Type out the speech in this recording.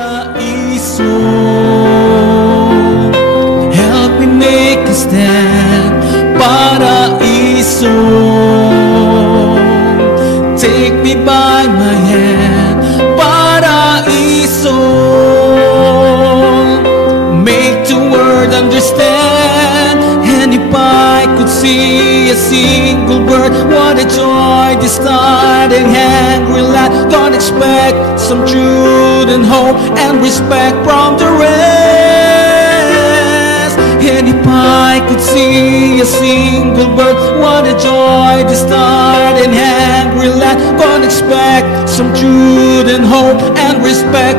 paraiso. Help me make a stand, paraiso. Take me by my hand, paraiso. Make the world understand. And if I could see a single bird, what a joy this starting hungry lad. Don't expect some truth and hope and respect from the rest. And if I could see a single bird, what a joy this starting hungry lad. Don't expect some truth and hope and respect